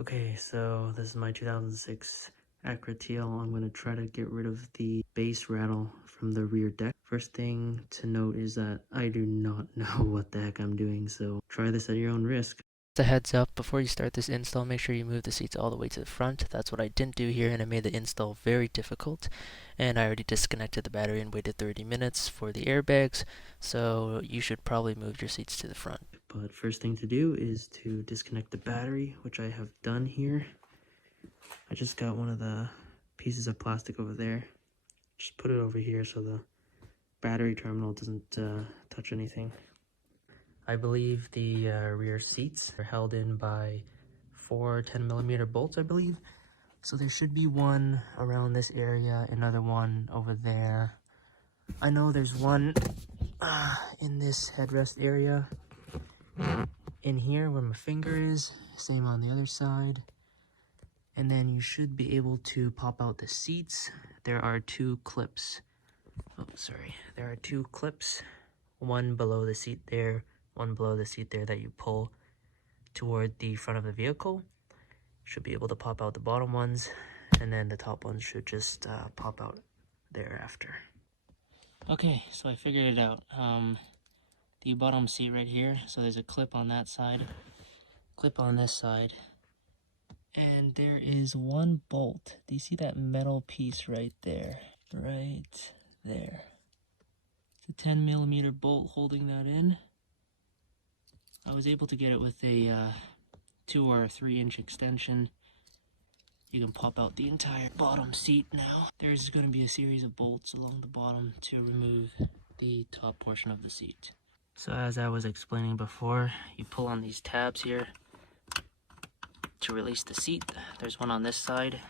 Okay, so this is my 2006 Acura TL. I'm going to try to get rid of the base rattle from the rear deck. First thing to note is that I do not know what the heck I'm doing, so try this at your own risk. Just a heads up, before you start this install, make sure you move the seats all the way to the front. That's what I didn't do here, and it made the install very difficult. And I already disconnected the battery and waited 30 minutes for the airbags, so you should probably move your seats to the front. But first thing to do is to disconnect the battery, which I have done here. I just got one of the pieces of plastic over there. Just put it over here so the battery terminal doesn't touch anything. I believe the rear seats are held in by 4 10mm bolts, I believe. So there should be one around this area, another one over there. I know there's one in this headrest area, in here where my finger is, same on the other side. And then you should be able to pop out the seats. There are two clips. Oh, sorry. There are two clips, one below the seat there, one below the seat there, that you pull toward the front of the vehicle. Should be able to pop out the bottom ones, and then the top ones should just pop out thereafter. Okay, so I figured it out. The bottom seat right here, so there's a clip on that side, clip on this side, and there is one bolt. Do you see that metal piece right there? Right there. It's a 10mm bolt holding that in. I was able to get it with a 2 or 3 inch extension. You can pop out the entire bottom seat now. There's going to be a series of bolts along the bottom to remove the top portion of the seat. So as I was explaining before, you pull on these tabs here to release the seat. There's one on this side,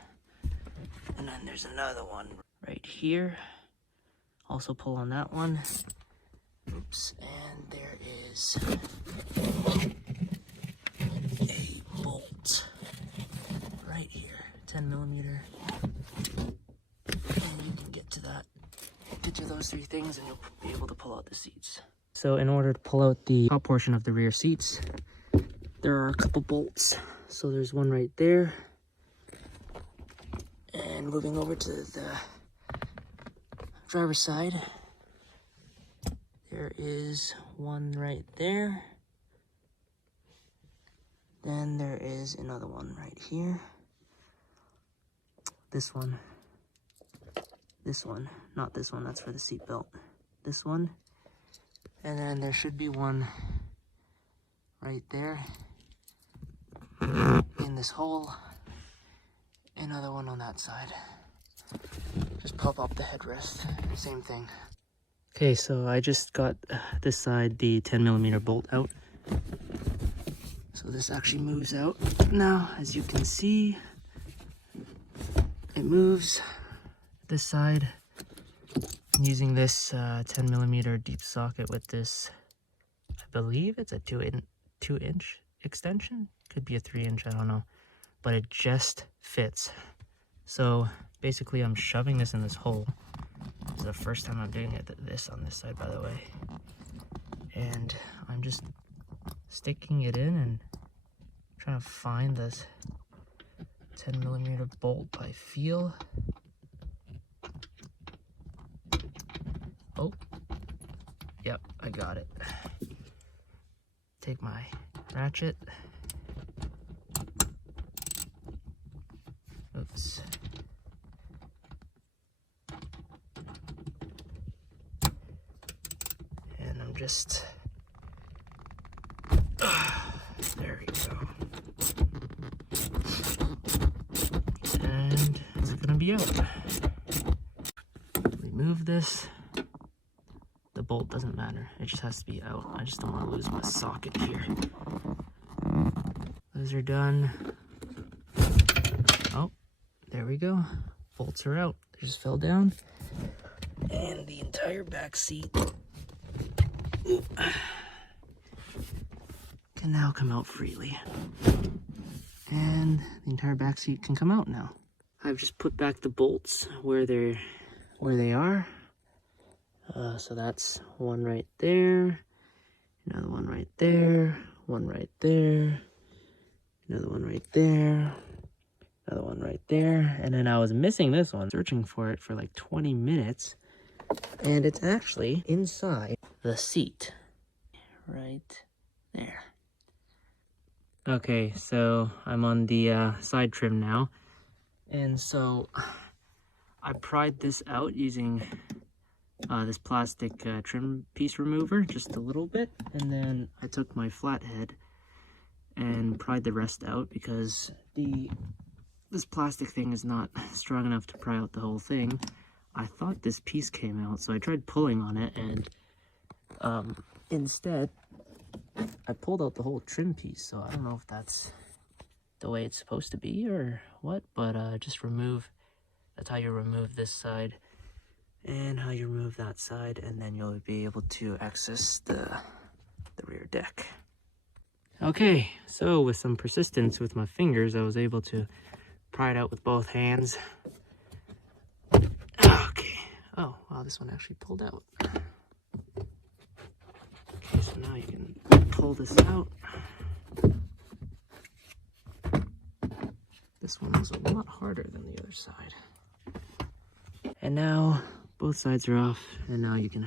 and then there's another one right here. Also pull on that one. Oops, and there is a bolt right here, 10mm, and you can get to that, get to those 3 things, and you'll be able to pull out the seats. So in order to pull out the top portion of the rear seats, there are a couple bolts. So there's one right there, and moving over to the driver's side, there is one right there. Then there is another one right here. This one, not this one, that's for the seat belt. This one, and then there should be one right there in this hole. Another one on that side. Just pop up the headrest, same thing. Okay, so I just got this side, the 10mm bolt out. So this actually moves out now, as you can see. It moves this side. I'm using this 10mm deep socket with this, I believe it's a 2-inch extension. Could be a 3-inch, I don't know. But it just fits. So basically I'm shoving this in this hole. This is the first time I'm doing this on this side, by the way. And I'm just sticking it in and trying to find this 10mm bolt by feel. Oh, yep, I got it. Take my ratchet. Oops. And I'm just, there we go. And it's gonna be out. Remove this. The bolt doesn't matter, it just has to be out. I just don't want to lose my socket here. Those are done. Oh, there we go. Bolts are out. They just fell down. And the entire back seat can now come out freely. And the entire back seat can come out now. I've just put back the bolts where they are. So that's one right there, another one right there, one right there, Another one right there. Another one right there. And then I was missing this one, searching for it for like 20 minutes. And it's actually inside the seat. Right there. Okay, so I'm on the side trim now. And so I pried this out using this plastic trim piece remover, just a little bit. And then I took my flathead and pried the rest out because this plastic thing is not strong enough to pry out the whole thing. I thought this piece came out, so I tried pulling on it, and instead I pulled out the whole trim piece. So I don't know if that's the way it's supposed to be or what, but just that's how you remove this side and how you remove that side, and then you'll be able to access the rear deck. Okay, so with some persistence with my fingers, I was able to pry it out with both hands. Okay. Oh, wow, this one actually pulled out. Okay, so now you can pull this out. This one was a lot harder than the other side. And now both sides are off, and now you can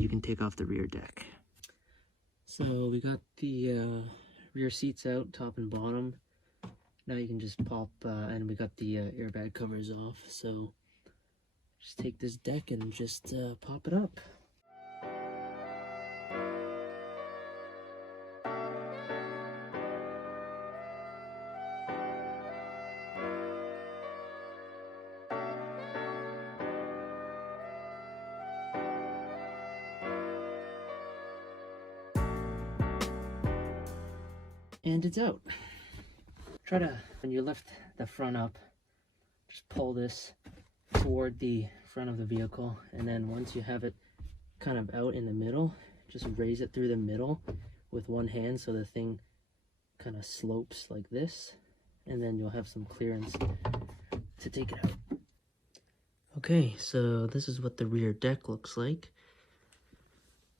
you can take off the rear deck. So we got the rear seats out, top and bottom. Now you can just pop, and we got the airbag covers off. So just take this deck and just pop it up. And it's out. Try to, when you lift the front up, just pull this toward the front of the vehicle, and then once you have it kind of out in the middle, just raise it through the middle with one hand so the thing kind of slopes like this, and then you'll have some clearance to take it out. Okay, so this is what the rear deck looks like.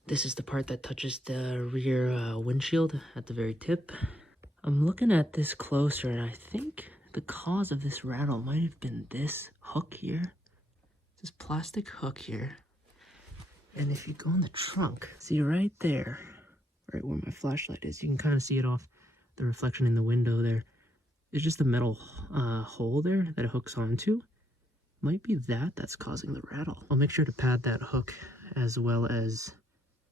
This is the part that touches the rear windshield at the very tip. I'm looking at this closer, and I think the cause of this rattle might have been this hook here. This plastic hook here. And if you go in the trunk, see right there, right where my flashlight is, you can kind of see it off the reflection in the window there. It's just a metal hole there that it hooks onto. Might be that's causing the rattle. I'll make sure to pad that hook as well as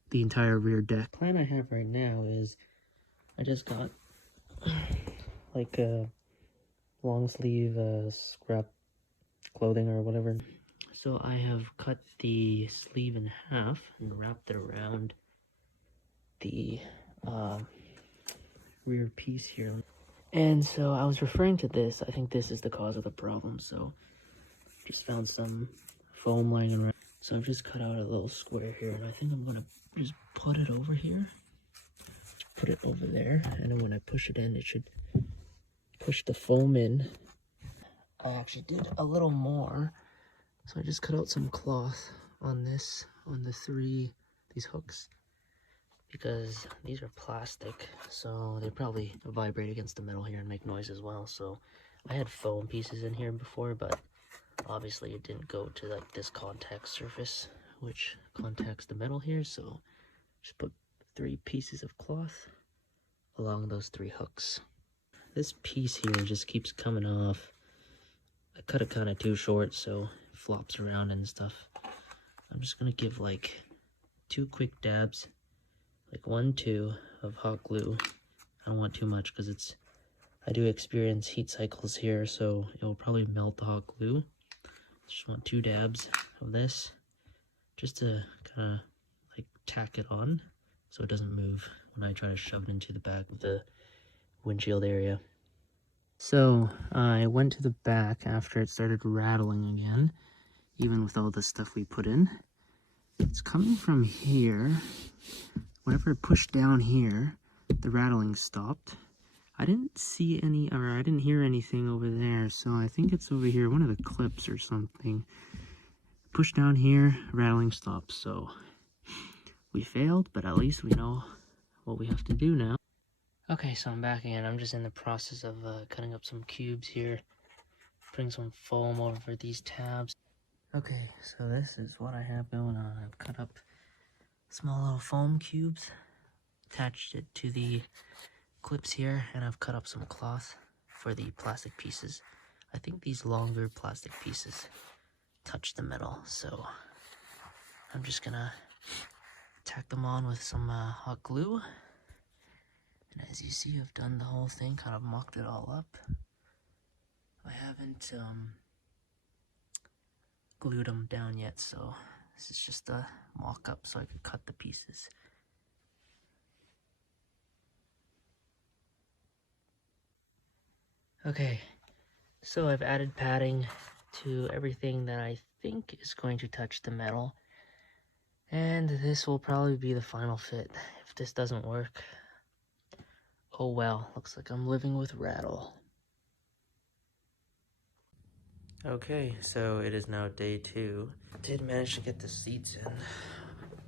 the entire rear deck. The plan I have right now is I just got like a long sleeve scrap clothing or whatever. So I have cut the sleeve in half and wrapped it around the rear piece here. And so I was referring to this. I think this is the cause of the problem. So just found some foam lying around. So I've just cut out a little square here, and I think I'm gonna just put it over here. Put it over there, and then when I push it in, it should push the foam in. I actually did a little more. So I just cut out some cloth on these hooks, because these are plastic, so they probably vibrate against the metal here and make noise as well. So I had foam pieces in here before, but obviously it didn't go to like this contact surface, which contacts the metal here. So just put 3 pieces of cloth along those 3 hooks. This piece here just keeps coming off. I cut it kind of too short, so it flops around and stuff. I'm just gonna give like 2 quick dabs, like 1, 2 of hot glue. I don't want too much because I do experience heat cycles here, so it will probably melt the hot glue. Just want 2 dabs of this, just to kind of like tack it on so it doesn't move when I try to shove it into the back of the windshield area. So I went to the back after it started rattling again, even with all the stuff we put in. It's coming from here. Whenever I pushed down here, the rattling stopped. I didn't see any, or I didn't hear anything over there, so I think it's over here, one of the clips or something. Push down here, rattling stops. So we failed, but at least we know what we have to do now. Okay, so I'm back again. I'm just in the process of cutting up some cubes here, putting some foam over these tabs. Okay, so this is what I have going on. I've cut up small little foam cubes, attached it to the clips here, and I've cut up some cloth for the plastic pieces. I think these longer plastic pieces touch the metal, so I'm just gonna tack them on with some hot glue. And as you see, I've done the whole thing, kind of mocked it all up. I haven't glued them down yet, so this is just a mock-up so I could cut the pieces. Okay, so I've added padding to everything that I think is going to touch the metal. And this will probably be the final fit. If this doesn't work, oh well, looks like I'm living with Rattle. Okay, so it is now day 2. Did manage to get the seats in,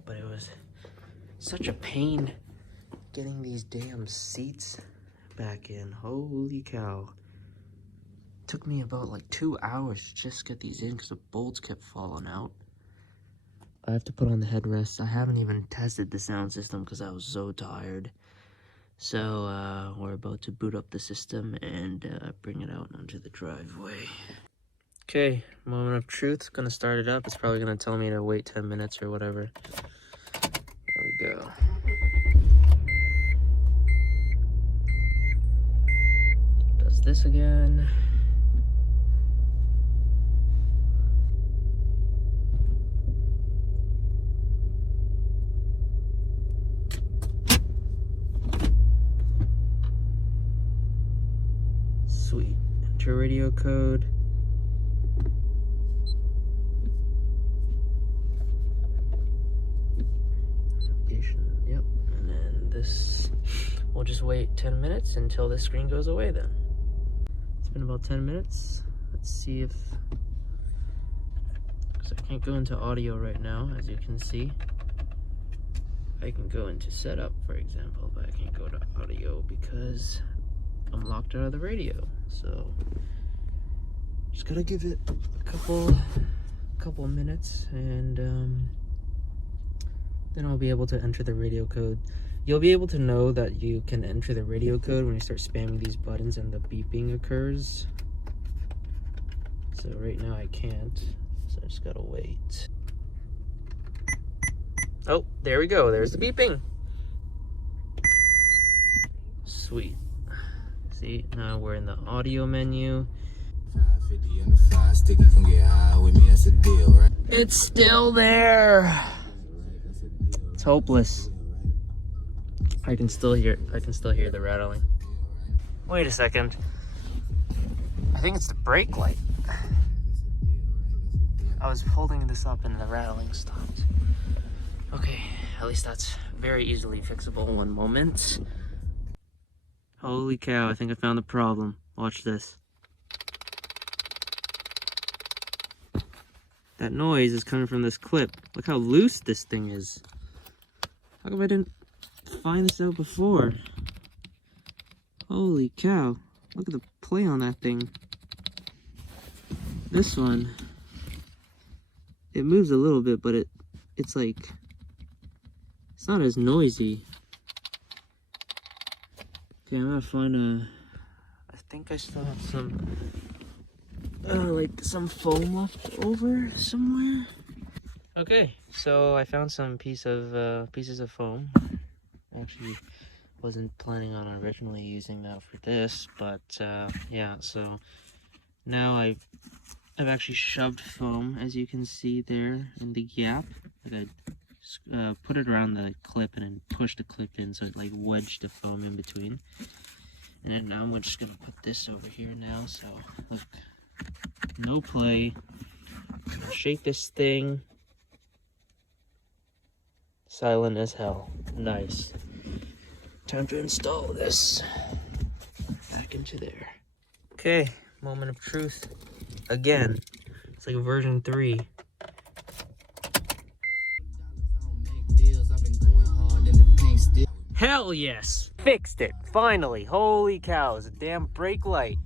but it was such a pain getting these damn seats back in. Holy cow. Took me about like 2 hours to just get these in because the bolts kept falling out. I have to put on the headrests. I haven't even tested the sound system because I was so tired. So we're about to boot up the system and bring it out onto the driveway. Okay, moment of truth. Gonna start it up. It's probably gonna tell me to wait 10 minutes or whatever. There we go. Does this again. Sweet. Enter radio code. Yep. And then this, we'll just wait 10 minutes until this screen goes away then. It's been about 10 minutes. Let's see if, because I can't go into audio right now, as you can see. I can go into setup, for example, but I can't go to audio because I'm locked out of the radio. So just gotta give it a couple minutes, and then I'll be able to enter the radio code. You'll be able to know that you can enter the radio code when you start spamming these buttons and the beeping occurs. So right now I can't, so I just gotta wait. Oh, there we go. There's the beeping. Sweet. See, now we're in the audio menu. It's still there. It's hopeless. I can still hear the rattling. Wait a second. I think it's the brake light. I was holding this up and the rattling stopped. Okay, at least that's very easily fixable. One moment. Holy cow, I think I found the problem. Watch this. That noise is coming from this clip. Look how loose this thing is. How come I didn't find this out before? Holy cow. Look at the play on that thing. This one, it moves a little bit, but it's like, it's not as noisy. Okay, I'm gonna find I think I still have some, like some foam left over somewhere. Okay, so I found some pieces of foam. Actually, wasn't planning on originally using that for this, but yeah. So now I've actually shoved foam, as you can see there in the gap. Like I put it around the clip and then pushed the clip in, so it like wedged the foam in between. And then now we're just gonna put this over here now. So look, no play. Shake this thing. Silent as hell. Nice. Time to install this back into there. Okay, moment of truth. Again, it's like a version 3. Hell yes! Fixed it, finally. Holy cow, it's a damn brake light.